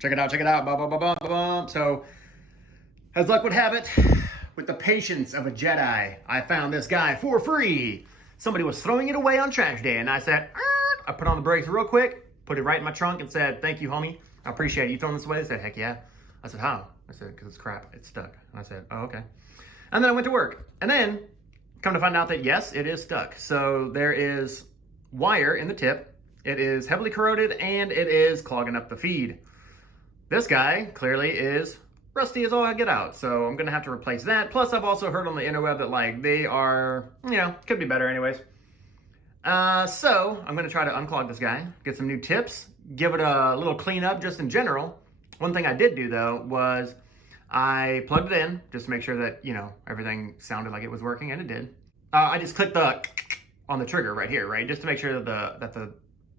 Check it out, check it out. So, as luck would have it, with the patience of a Jedi, I found this guy for free. Somebody was throwing it away on trash day, and I said, I put on the brakes real quick, put it right in my trunk, and said, thank you, homie. I appreciate it. You throwing this away? They said, heck yeah. I said, how? I said, because it's crap. It's stuck. And I said, oh, okay. And then I went to work. And then, come to find out that, yes, it is stuck. So there is wire in the tip. It is heavily corroded, and it is clogging up the feed. This guy clearly is rusty as all I get out, so I'm gonna have to replace that. Plus, I've also heard on the interweb that like they are, could be better anyways. So I'm gonna try to unclog this guy, get some new tips, give it a little cleanup just in general. One thing I did do though was I plugged it in just to make sure that everything sounded like it was working, and it did. I just clicked on the trigger right here, right, just to make sure that the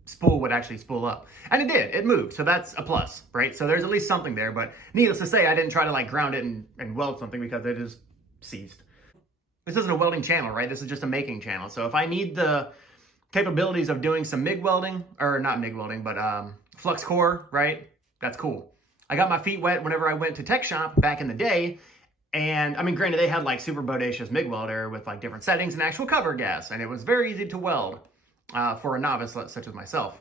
spool would actually spool up. And it did, it moved, so that's a plus, right? So there's at least something there, but needless to say, I didn't try to like ground it and weld something because it is seized. This isn't a welding channel, right? This is just a making channel. So if I need the capabilities of doing some MIG welding, or not MIG welding, but flux core, right? That's cool. I got my feet wet whenever I went to tech shop back in the day, and I mean, granted, they had like super bodacious MIG welder with like different settings and actual cover gas, and it was very easy to weld. For a novice such as myself.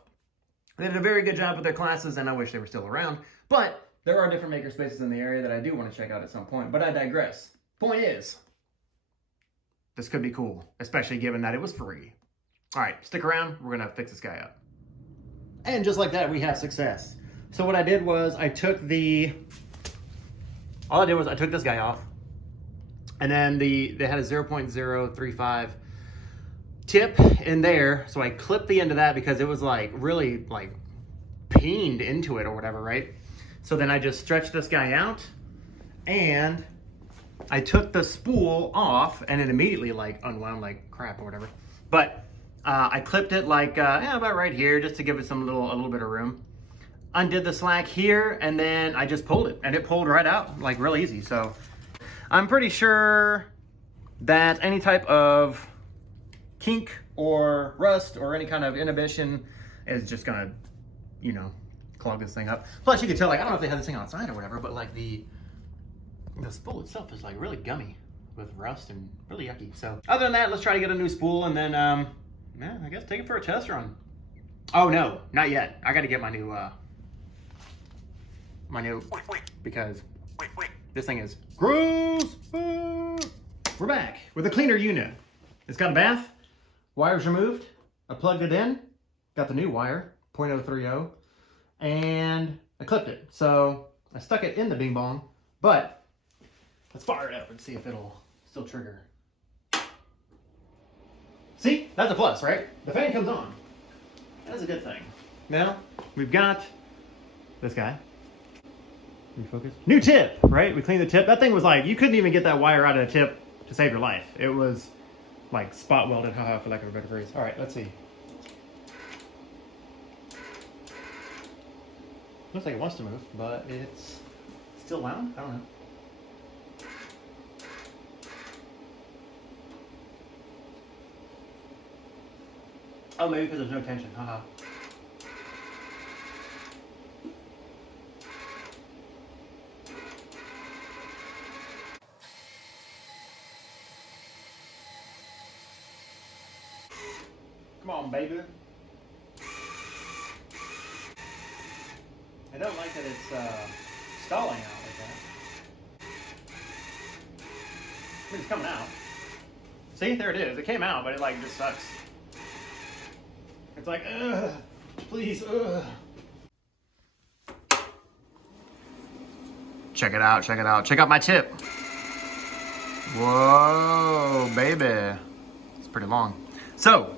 They did a very good job with their classes, and I wish they were still around. But there are different maker spaces in the area that I do want to check out at some point. But I digress. Point is, this could be cool, especially given that it was free. All right, stick around. We're going to fix this guy up. And just like that, we have success. So what I did was I took this guy off. And then they had a 0.035 tip in there, so I clipped the end of that because it was like really like peened into it or whatever, right? So then I just stretched this guy out, and I took the spool off, and it immediately like unwound like crap or whatever. But I clipped it like about right here, just to give it a little bit of room. Undid the slack here, and then I just pulled it, and it pulled right out like real easy. So I'm pretty sure that any type of kink or rust or any kind of inhibition is just gonna, clog this thing up. Plus, you can tell, like, I don't know if they had this thing outside or whatever, but like the spool itself is like really gummy with rust and really yucky. So other than that, let's try to get a new spool, and then I guess take it for a test run. Oh no, not yet. I got to get my new because this thing is gross. We're back with a cleaner unit. It's got a bath. Wires removed. I plugged it in. Got the new wire, 0.030, and I clipped it. So I stuck it in the bing bong, but let's fire it up and see if it'll still trigger. See, that's a plus, right? The fan comes on. That's a good thing. Now we've got this guy. Refocus. New tip, right? We cleaned the tip. That thing was like, you couldn't even get that wire out of the tip to save your life. It was like spot welded, haha, for lack of a better phrase. All right, let's see. Looks like it wants to move, but it's still wound. I don't know. Oh, maybe because there's no tension, haha. Come on, baby. I don't like that it's stalling out like that. I mean, it's coming out. See, there it is. It came out, but it like just sucks. It's like, ugh, please, ugh. Check it out, check it out. Check out my tip. Whoa, baby. It's pretty long. So,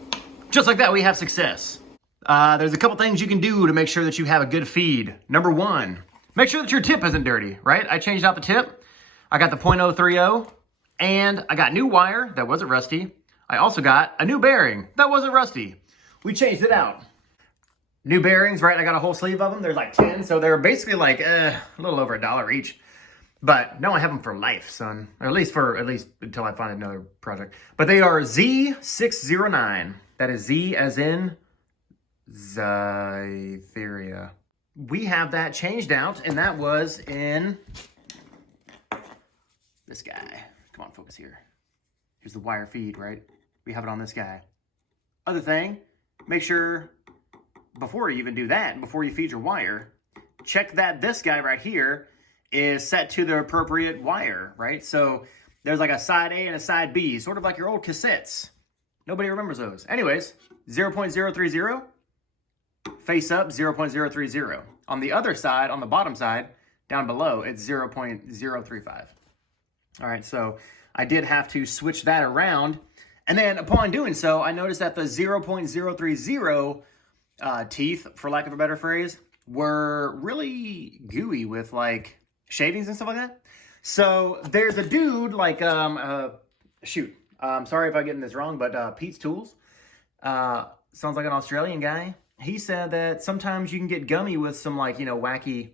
just like that, we have success. There's a couple things you can do to make sure that you have a good feed. Number one, make sure that your tip isn't dirty, right? I changed out the tip. I got the 0.030, and I got new wire that wasn't rusty. I also got a new bearing that wasn't rusty. We changed it out. New bearings, right? I got a whole sleeve of them. There's like 10, so they're basically like a little over $1 each. But now I have them for life, son. Or at least until I find another project. But they are Z609. That is Z as in Zytheria. we have that changed out, and that was in this guy. Come on, focus here. Here's the wire feed, right? We have it on this guy. Other thing, make sure before you even do that, before you feed your wire, check that this guy right here is set to the appropriate wire, right? So there's like a side A and a side B, sort of like your old cassettes. Nobody remembers those. Anyways, 0.030, face up 0.030. On the other side, on the bottom side, down below, it's 0.035. All right, so I did have to switch that around. And then upon doing so, I noticed that the 0.030 teeth, for lack of a better phrase, were really gooey with like shavings and stuff like that. So there's a dude like, sorry if I'm getting this wrong, but Pete's Tools, sounds like an Australian guy. He said that sometimes you can get gummy with some like, you know, wacky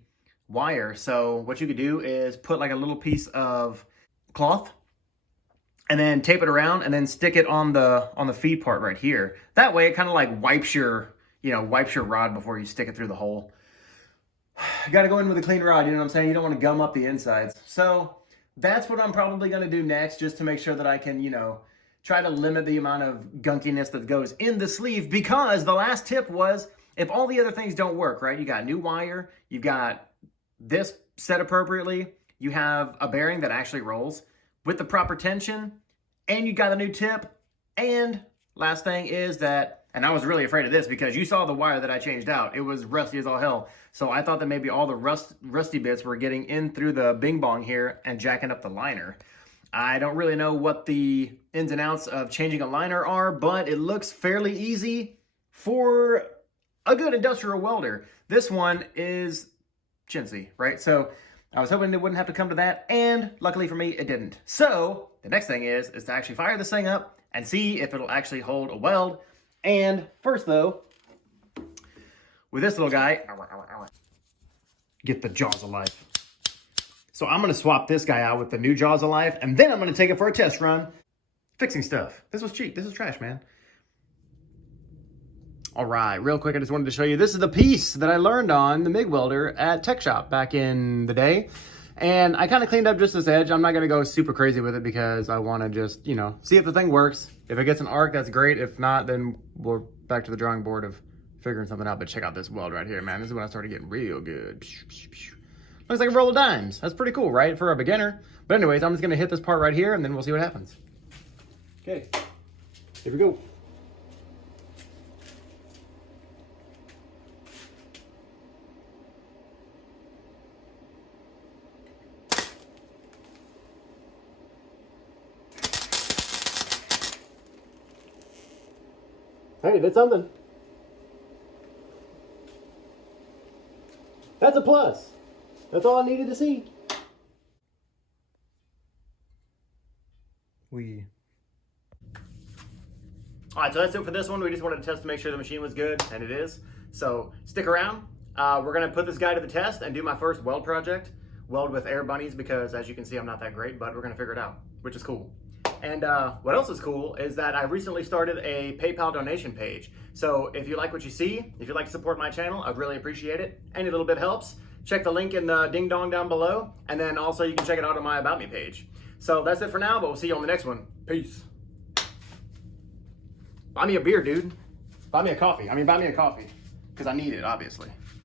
wire. So what you could do is put like a little piece of cloth and then tape it around and then stick it on the feed part right here. That way it kind of like wipes your rod before you stick it through the hole. You got to go in with a clean rod, you know what I'm saying? You don't want to gum up the insides. So that's what I'm probably going to do next, just to make sure that I can, you know, try to limit the amount of gunkiness that goes in the sleeve, because the last tip was, if all the other things don't work, right? You got new wire, you've got this set appropriately, you have a bearing that actually rolls with the proper tension, and you got a new tip, and last thing is that, and I was really afraid of this because you saw the wire that I changed out. It was rusty as all hell. So I thought that maybe all the rusty bits were getting in through the bing bong here and jacking up the liner. I don't really know what the ins and outs of changing a liner are, but it looks fairly easy for a good industrial welder. This one is chintzy, right? So I was hoping it wouldn't have to come to that, and luckily for me, it didn't. So the next thing is to actually fire this thing up and see if it'll actually hold a weld. And first though, with this little guy, get the jaws of life. So I'm going to swap this guy out with the new jaws of life, and then I'm going to take it for a test run, fixing stuff. This was cheap. This is trash, man. All right, real quick, I just wanted to show you, this is the piece that I learned on the MIG welder at Tech Shop back in the day. And I kind of cleaned up just this edge. I'm not going to go super crazy with it because I want to just, you know, see if the thing works. If it gets an arc, that's great. If not, then we're back to the drawing board of figuring something out. But check out this weld right here, man. This is when I started getting real good. Looks like a roll of dimes. That's pretty cool, right? For a beginner. But anyways, I'm just going to hit this part right here, and then we'll see what happens. Okay, here we go. Hey, did something. That's a plus. That's all I needed to see. All right, so that's it for this one. We just wanted to test to make sure the machine was good, and it is. So stick around. We're gonna put this guy to the test and do my first weld project. Weld with air bunnies, because as you can see, I'm not that great, but we're gonna figure it out, which is cool. And what else is cool is that I recently started a PayPal donation page. So if you like what you see, if you'd like to support my channel, I'd really appreciate it. Any little bit helps. Check the link in the ding dong down below. And then also you can check it out on my About Me page. So that's it for now, but we'll see you on the next one. Peace. Buy me a beer, dude. Buy me a coffee. Buy me a coffee. Because I need it, obviously.